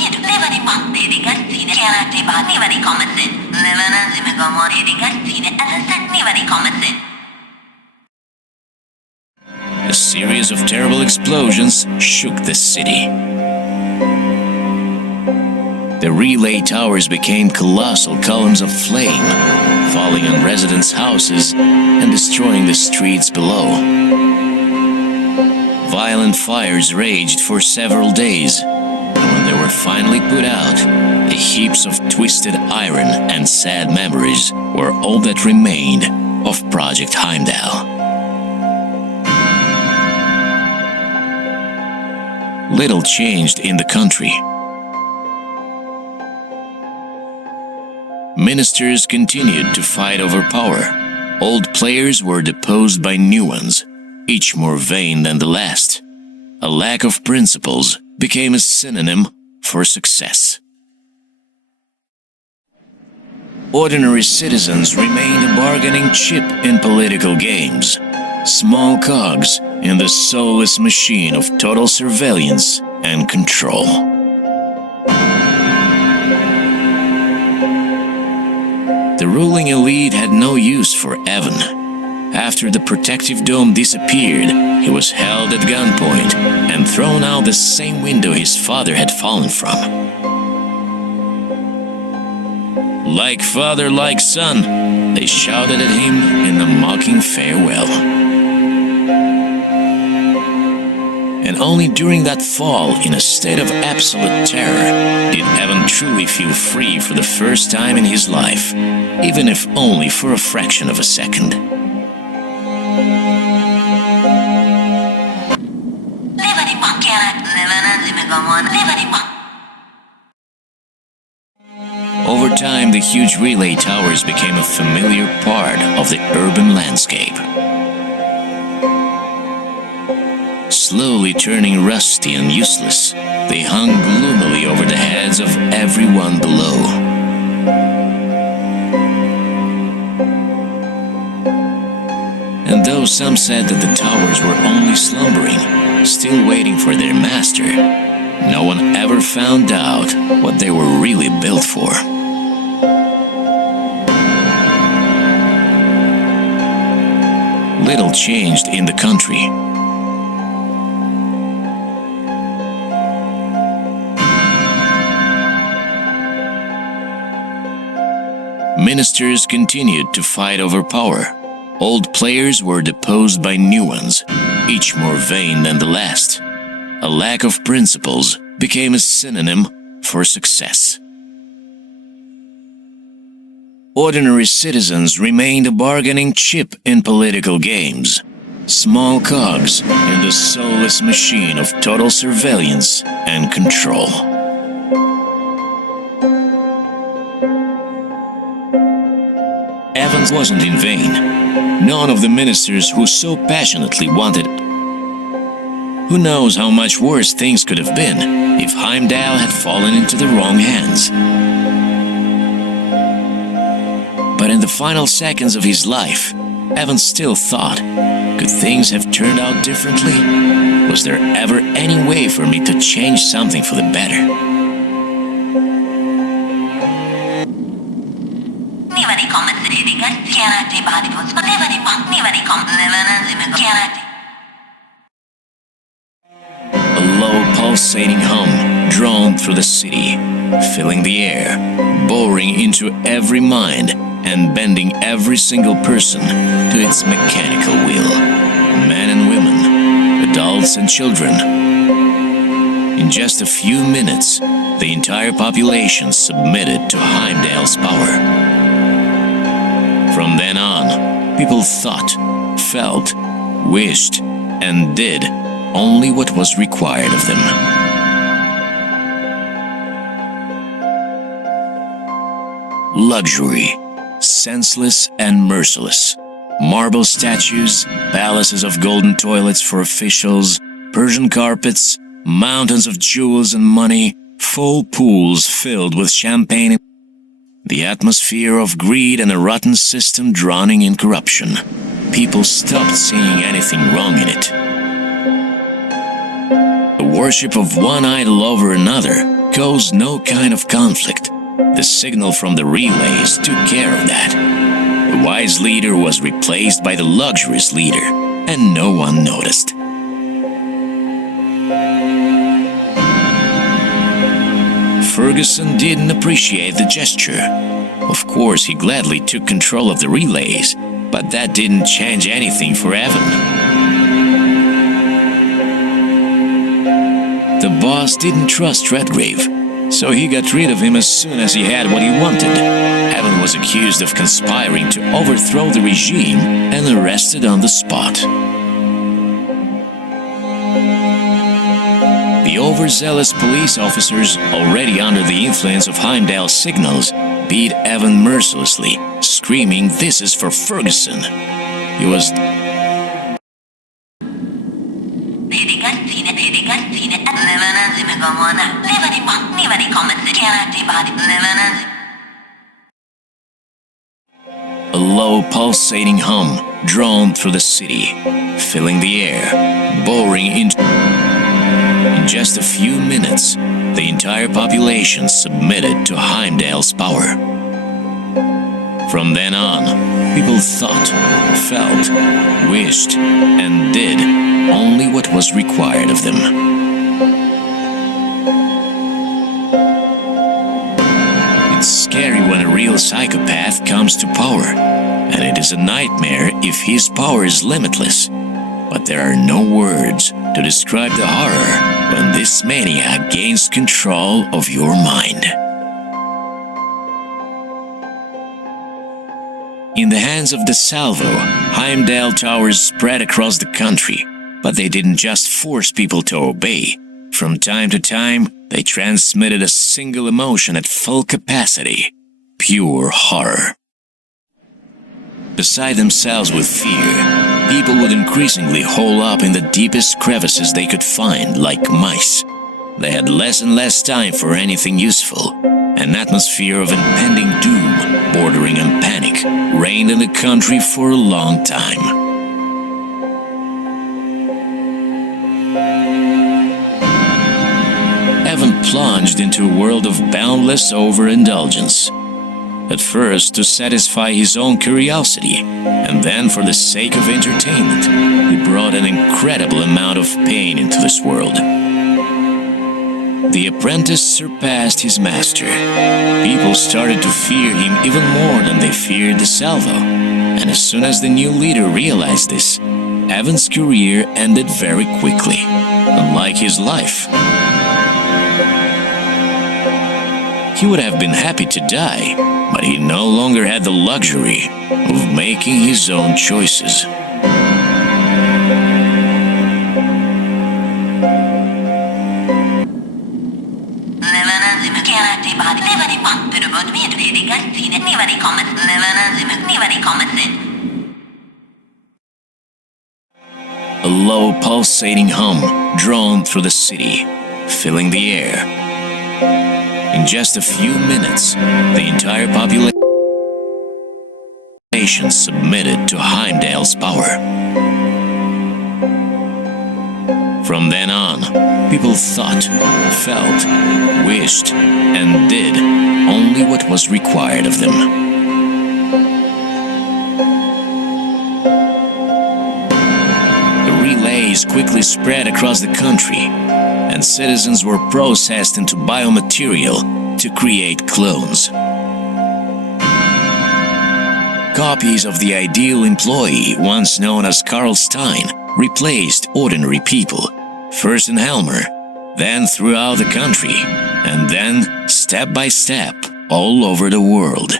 levano i patti di cazzine, chiarati levano i commenti, levano insieme comodi di cazzine, e levano i commenti. A series of terrible explosions shook the city. The relay towers became colossal columns of flame, falling on residents' houses and destroying the streets below. Violent fires raged for several days, and when they were finally put out, the heaps of twisted iron and sad memories were all that remained of Project Heimdall. Little changed in the country. Ministers continued to fight over power. Old players were deposed by new ones, each more vain than the last. A lack of principles became a synonym for success. Ordinary citizens remained a bargaining chip in political games, small cogs in the soulless machine of total surveillance and control. The ruling elite had no use for Evan. After the protective dome disappeared, he was held at gunpoint and thrown out the same window his father had fallen from. Like father, like son, they shouted at him in a mocking farewell. And only during that fall, in a state of absolute terror, did Evan truly feel free for the first time in his life, even if only for a fraction of a second. Over time, the huge relay towers became a familiar part of the urban landscape. Slowly turning rusty and useless, they hung gloomily over the heads of everyone below. And though some said that the towers were only slumbering, still waiting for their master, no one ever found out what they were really built for. Little changed in the country. Ministers continued to fight over power. Old players were deposed by new ones, each more vain than the last. A lack of principles became a synonym for success. Ordinary citizens remained a bargaining chip in political games, small cogs in the soulless machine of total surveillance and control. Evans wasn't in vain. None of the ministers who so passionately wanted it. Who knows how much worse things could have been if Heimdall had fallen into the wrong hands. But in the final seconds of his life, Evans still thought, could things have turned out differently? Was there ever any way for me to change something for the better? A low pulsating hum droned through the city, filling the air, boring into every mind and bending every single person to its mechanical will. Men and women, adults and children. In just a few minutes, the entire population submitted to Heimdall's power. From then on, people thought, felt, wished, and did only what was required of them. Luxury, senseless and merciless. Marble statues, palaces of golden toilets for officials, Persian carpets, mountains of jewels and money, full pools filled with champagne. The atmosphere of greed and a rotten system drowning in corruption. People stopped seeing anything wrong in it. The worship of one idol over another cause no kind of conflict. The signal from the relays took care of that. The wise leader was replaced by the luxurious leader, and no one noticed. Ferguson didn't appreciate the gesture. Of course, he gladly took control of the relays, but that didn't change anything for Evan. The boss didn't trust Redgrave, so he got rid of him as soon as he had what he wanted. Evan was accused of conspiring to overthrow the regime and arrested on the spot. The overzealous police officers, already under the influence of Heimdall's signals, beat Evan mercilessly, screaming, "This is for Ferguson." He was... A low pulsating hum droned through the city, filling the air, boring into... In just a few minutes, the entire population submitted to Heimdall's power. From then on, people thought, felt, wished, and did only what was required of them. It's scary when a real psychopath comes to power, and it is a nightmare if his power is limitless. But there are no words to describe the horror when this maniac gains control of your mind. In the hands of the Salvo, Heimdall towers spread across the country, but they didn't just force people to obey. From time to time, they transmitted a single emotion at full capacity: pure horror. Beside themselves with fear, people would increasingly hole up in the deepest crevices they could find, like mice. They had less and less time for anything useful. An atmosphere of impending doom, bordering on panic, reigned in the country for a long time. Evan plunged into a world of boundless overindulgence. At first to satisfy his own curiosity, and then for the sake of entertainment, he brought an incredible amount of pain into this world. The apprentice surpassed his master. People started to fear him even more than they feared the Salvo, and as soon as the new leader realized this, Evan's career ended very quickly, unlike his life. He would have been happy to die, but he no longer had the luxury of making his own choices. A low pulsating hum droned through the city, filling the air. In just a few minutes, the entire population submitted to Heimdall's power. From then on, people thought, felt, wished, and did only what was required of them. The relays quickly spread across the country, and citizens were processed into biomaterial to create clones. Copies of the ideal employee, once known as Carl Stein, replaced ordinary people, first in Helmer, then throughout the country, and then, step by step, all over the world.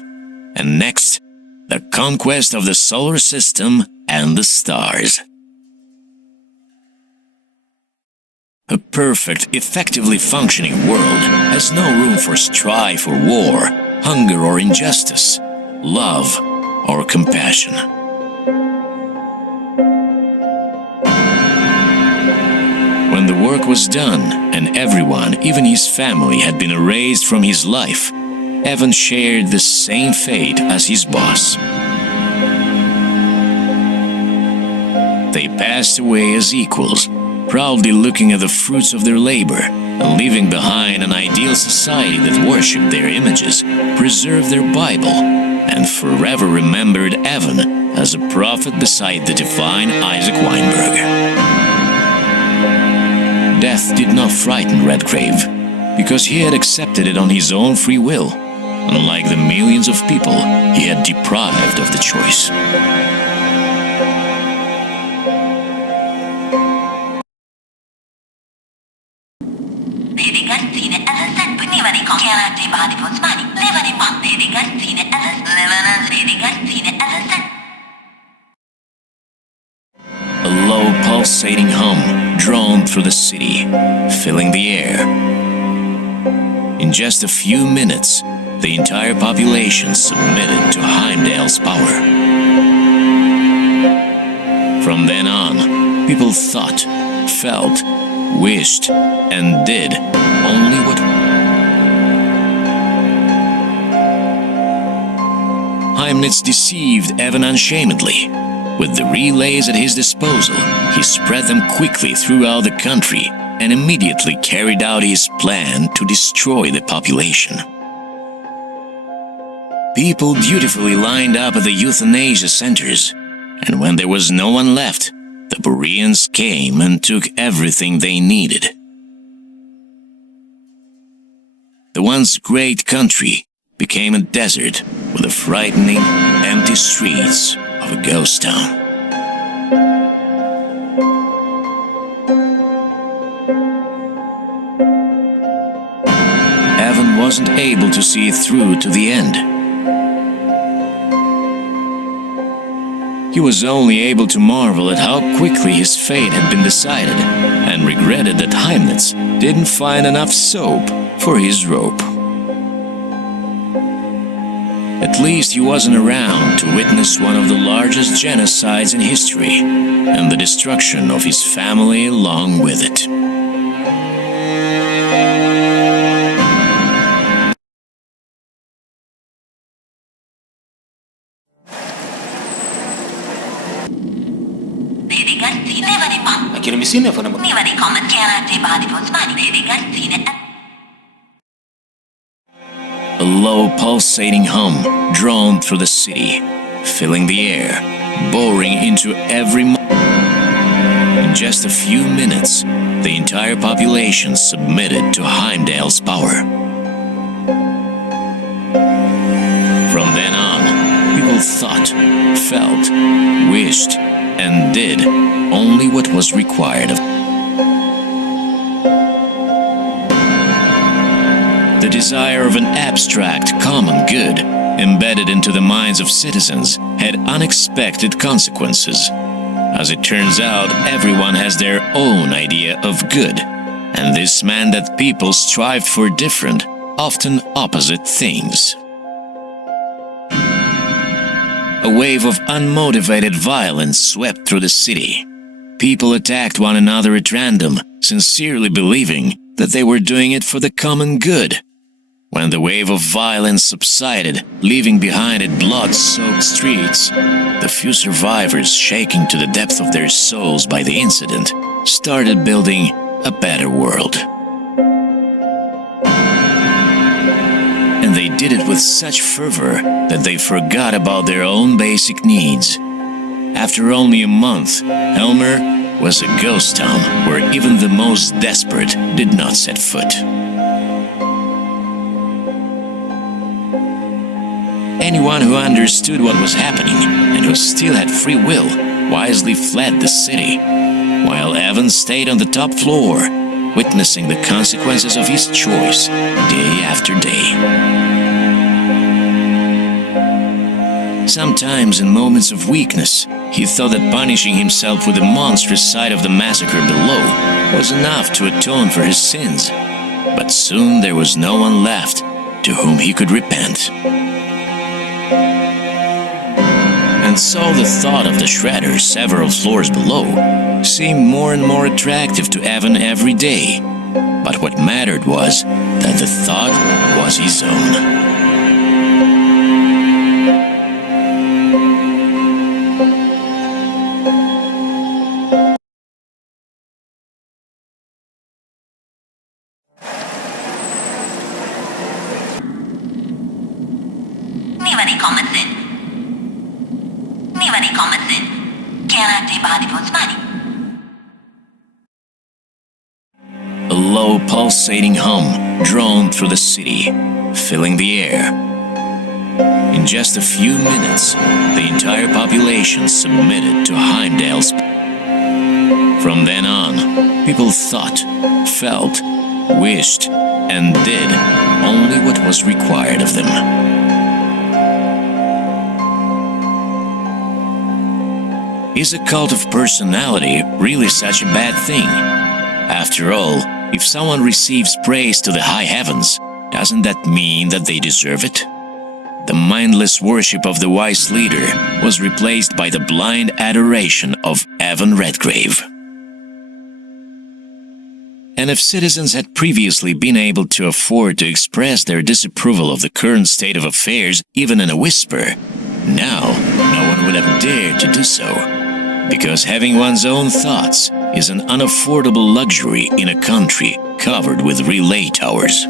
And next, the conquest of the solar system and the stars. A perfect, effectively functioning world has no room for strife or war, hunger or injustice, love or compassion. When the work was done and everyone, even his family, had been erased from his life, Evan shared the same fate as his boss. They passed away as equals, proudly looking at the fruits of their labor, leaving behind an ideal society that worshipped their images, preserved their Bible, and forever remembered Evan as a prophet beside the divine Isaac Weinberg. Death did not frighten Redgrave, because he had accepted it on his own free will, unlike the millions of people he had deprived of the choice. Le ragazzine venivano chiamate body for smani, levano in botte le ragazzine levano le ragazzine A low pulsating hum droned through the city, filling the air. In just a few minutes, the entire population submitted to Heimdall's power. From then on, people thought, felt, wished, and did only what Heimdall deceived Evan unshamedly. With the relays at his disposal, he spread them quickly throughout the country and immediately carried out his plan to destroy the population. People dutifully lined up at the euthanasia centers, and when there was no one left, the Boreans came and took everything they needed. The once great country became a desert with the frightening, empty streets of a ghost town. Evan wasn't able to see it through to the end. He was only able to marvel at how quickly his fate had been decided, and regretted that Heimdall didn't find enough soap for his rope. At least he wasn't around to witness one of the largest genocides in history, and the destruction of his family along with it. A low pulsating hum droned through the city, filling the air, boring into every In just a few minutes, the entire population submitted to Heimdall's power. From then on, people thought, felt, wished, and did only what was required of them. The desire of an abstract common good, embedded into the minds of citizens, had unexpected consequences. As it turns out, everyone has their own idea of good, and this meant that people strived for different, often opposite things. A wave of unmotivated violence swept through the city. People attacked one another at random, sincerely believing that they were doing it for the common good. When the wave of violence subsided, leaving behind it blood-soaked streets, the few survivors, shaken to the depth of their souls by the incident, started building a better world. And they did it with such fervor that they forgot about their own basic needs. After only a month, Elmer was a ghost town where even the most desperate did not set foot. Anyone who understood what was happening and who still had free will wisely fled the city, while Evan stayed on the top floor, witnessing the consequences of his choice day after day. Sometimes, in moments of weakness, he thought that punishing himself with the monstrous sight of the massacre below was enough to atone for his sins. But soon there was no one left to whom he could repent. And so the thought of the shredder several floors below seemed more and more attractive to Evan every day. But what mattered was that the thought was his own. A low pulsating hum drawn through the city, filling the air. In just a few minutes, the entire population submitted to Heimdall's. From then on, people thought, felt, wished, and did only what was required of them. Is a cult of personality really such a bad thing? After all, if someone receives praise to the high heavens, doesn't that mean that they deserve it? The mindless worship of the wise leader was replaced by the blind adoration of Evan Redgrave. And if citizens had previously been able to afford to express their disapproval of the current state of affairs even in a whisper, now no one would have dared to do so, because having one's own thoughts is an unaffordable luxury in a country covered with relay towers.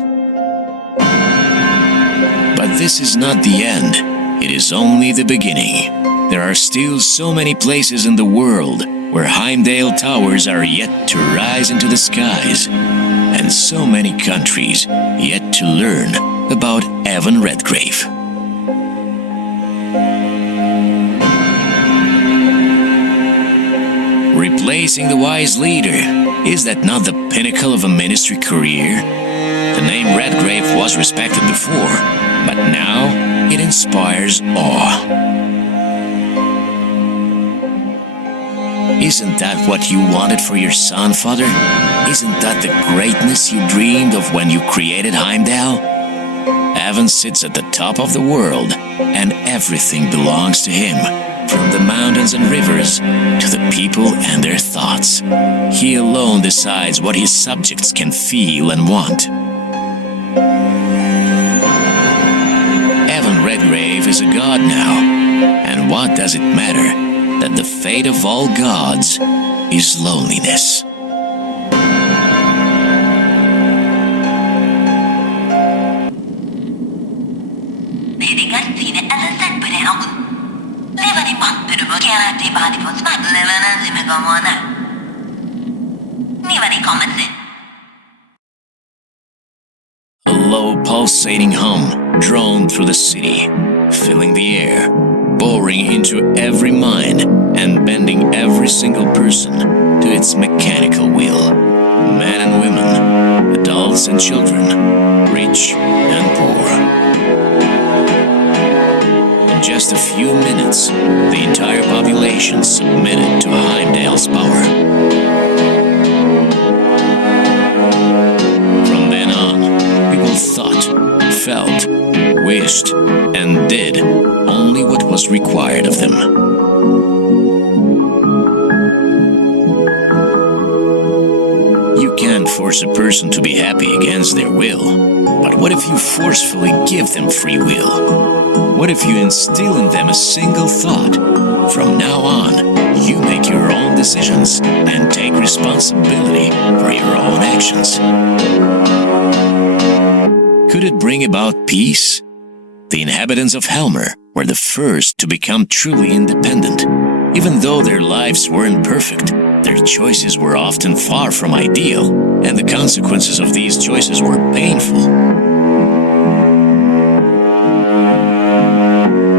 But this is not the end, it is only the beginning. There are still so many places in the world where Heimdall towers are yet to rise into the skies, and so many countries yet to learn about Evan Redgrave. Replacing the wise leader, is that not the pinnacle of a ministry career? The name Redgrave was respected before, but now it inspires awe. Isn't that what you wanted for your son, Father? Isn't that the greatness you dreamed of when you created Heimdall? Evan sits at the top of the world, and everything belongs to him, from the mountains and rivers to the people and their thoughts. He alone decides what his subjects can feel and want. Evan Redgrave is a god now, and what does it matter that the fate of all gods is loneliness? A low pulsating hum drawn through the city, filling the air, boring into every mind and bending every single person to its mechanical will. Men and women, adults and children, rich and poor. In just a few minutes, the entire population submitted to Heimdall's power. From then on, people thought, felt, wished, and did only what was required of them. You can't force a person to be happy against their will, but what if you forcefully give them free will? What if you instill in them a single thought? From now on, you make your own decisions and take responsibility for your own actions. Could it bring about peace? The inhabitants of Helmer were the first to become truly independent. Even though their lives weren't perfect, their choices were often far from ideal, and the consequences of these choices were painful.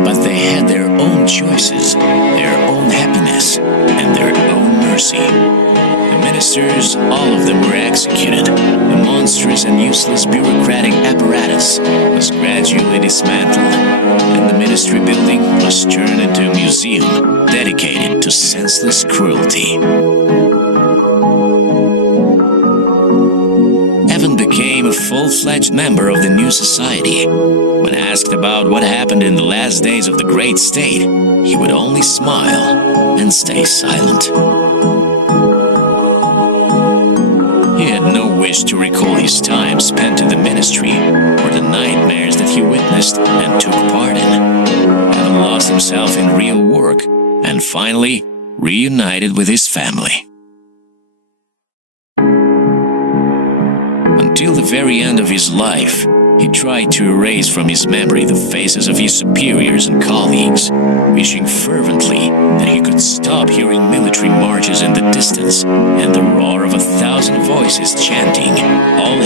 But they had their own choices, their own happiness, and their own mercy. The ministers, all of them were executed. The monstrous and useless bureaucratic apparatus was gradually dismantled, and the ministry building was turned into a museum dedicated to senseless cruelty. Evan became a full-fledged member of the new society. When asked about what happened in the last days of the great state, he would only smile and stay silent. He had no wish to recall his time spent in the ministry or the nightmares that he witnessed and took part in. Evan lost himself in real work and finally reunited with his family. Until the very end of his life, He tried to erase from his memory the faces of his superiors and colleagues, wishing fervently that he could stop hearing military marches in the distance and the roar of 1,000 voices chanting, all